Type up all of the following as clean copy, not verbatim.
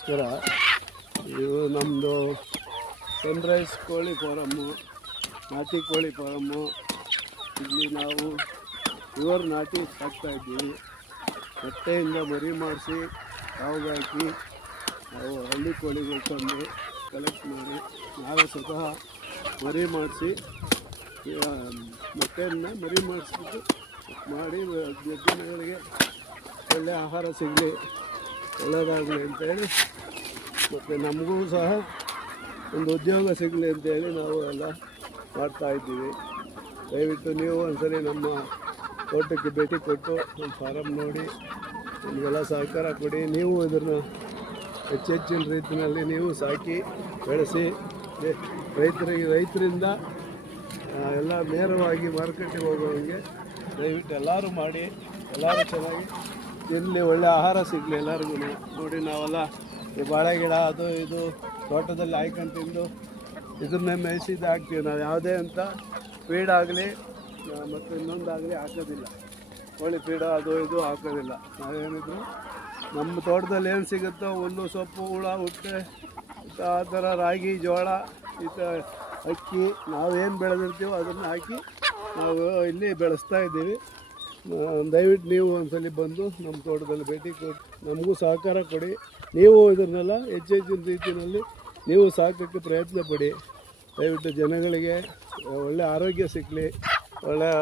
ನಮಸ್ಕಾರ. ಇದು ನಮ್ಮದು ಸನ್ರೈಸ್ ಕೋಳಿ ಫಾರಮ್ಮು, ನಾಟಿ ಕೋಳಿ ಫಾರಮ್ಮು. ಇಲ್ಲಿ ನಾವು ಪ್ಯೂರ್ ನಾಟಿ ಸಾಕ್ತಾಯಿದ್ದೀವಿ. ಮೊಟ್ಟೆಯಿಂದ ಮರಿ ಮಾಡಿಸಿ ಕಾವಿಗೆ ಹಾಕಿ ನಾವು ಹಳ್ಳಿ ಕೋಳಿಗಳು ತಂದು ಕಲೆಕ್ಟ್ ಮಾಡಿ ನಾವೇ ಸ್ವತಃ ಮರಿ ಮಾಡಿಸಿ ಮೊಟ್ಟೆಯನ್ನು ಮರಿ ಮಾಡಿಸ್ಬಿಟ್ಟು ಮಾಡಿ ಜನಗಳಿಗೆ ಒಳ್ಳೆಯ ಆಹಾರ ಸಿಗಲಿ, ಒಳ್ಳೆಯದಾಗಲಿ ಅಂತೇಳಿ, ಮತ್ತು ನಮಗೂ ಸಹ ಒಂದು ಉದ್ಯೋಗ ಸಿಗಲಿ ಅಂತೇಳಿ ನಾವು ಎಲ್ಲ ಮಾಡ್ತಾಯಿದ್ದೀವಿ. ದಯವಿಟ್ಟು ನೀವು ಒಂದ್ಸರಿ ನಮ್ಮ ತೋಟಕ್ಕೆ ಭೇಟಿ ಕೊಟ್ಟು ನಮ್ಮ ಫಾರಮ್ ನೋಡಿ ನಮಗೆಲ್ಲ ಸಹಕಾರ ಕೊಡಿ. ನೀವು ಇದನ್ನು ಹೆಚ್ಚಿನ ರೀತಿಯಲ್ಲಿ ನೀವು ಸಾಕಿ ಬೆಳೆಸಿ ರೈತರಿಂದ ಎಲ್ಲ ನೇರವಾಗಿ ಮಾರುಕಟ್ಟೆಗೆ ಹೋಗೋವಂಗೆ ದಯವಿಟ್ಟು ಎಲ್ಲರೂ ಮಾಡಿ, ಎಲ್ಲರೂ ಚೆನ್ನಾಗಿ ತಿನ್ನಲಿ, ಒಳ್ಳೆ ಆಹಾರ ಸಿಗಲಿ ಎಲ್ಲರಿಗೂ. ನೋಡಿ ನಾವೆಲ್ಲ ಈ ಬಾಳೆ ಗಿಡ ಅದು ಇದು ತೋಟದಲ್ಲಿ ಹಾಯ್ಕೊಂಡು ತಿಂದು ಇದನ್ನೇ ಮೇಯಿಸಿದ್ದು ಹಾಕ್ತೀವಿ. ನಾವು ಯಾವುದೇ ಅಂತ ಫೀಡ್ ಆಗಲಿ ಮತ್ತು ಇನ್ನೊಂದಾಗಲಿ ಹಾಕೋದಿಲ್ಲ, ಕೋಳಿ ಫೀಡ ಅದು ಇದು ಹಾಕೋದಿಲ್ಲ. ನಾವೇನಿದ್ರು ನಮ್ಮ ತೋಟದಲ್ಲಿ ಏನು ಸಿಗುತ್ತೋ ಹುಲ್ಲು, ಸೊಪ್ಪು, ಹುಳ, ಹುಟ್ಟೆ, ಆ ಥರ ರಾಗಿ, ಜೋಳ, ಈ ಥರ ಅಕ್ಕಿ ನಾವೇನು ಬೆಳೆದಿರ್ತೀವೋ ಅದನ್ನು ಹಾಕಿ ನಾವು ಇಲ್ಲಿ ಬೆಳೆಸ್ತಾ ಇದ್ದೀವಿ. ದಯವಿಟ್ಟು ನೀವು ಒಂದ್ಸಲ ಬಂದು ನಮ್ಮ ತೋಟದಲ್ಲಿ ಭೇಟಿ ಕೊಟ್ಟು ನಮಗೂ ಸಹಕಾರ ಕೊಡಿ. ನೀವು ಇದನ್ನೆಲ್ಲ ಹೆಚ್ಚಿನ ರೀತಿಯಲ್ಲಿ ನೀವು ಸಾಕೋಕ್ಕೆ ಪ್ರಯತ್ನ ಪಡಿ. ದಯವಿಟ್ಟು ಜನಗಳಿಗೆ ಒಳ್ಳೆಯ ಆರೋಗ್ಯ ಸಿಗಲಿ, ಒಳ್ಳೆಯ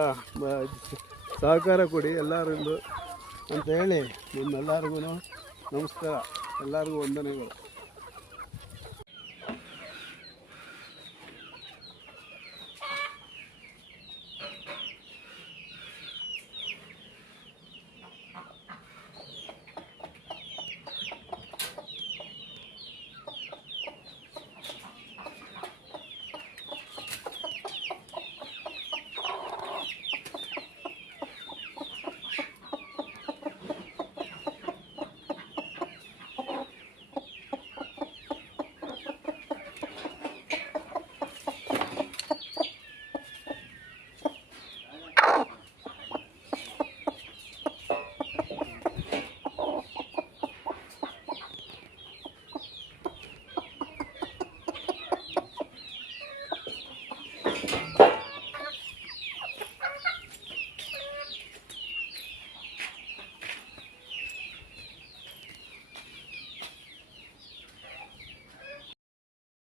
ಸಹಕಾರ ಕೊಡಿ ಎಲ್ಲರಿಂದ ಅಂತ ಹೇಳಿ ನಿಮ್ಮೆಲ್ಲರಿಗೂ ನಮಸ್ಕಾರ, ಎಲ್ಲರಿಗೂ ವಂದನೆಗಳು.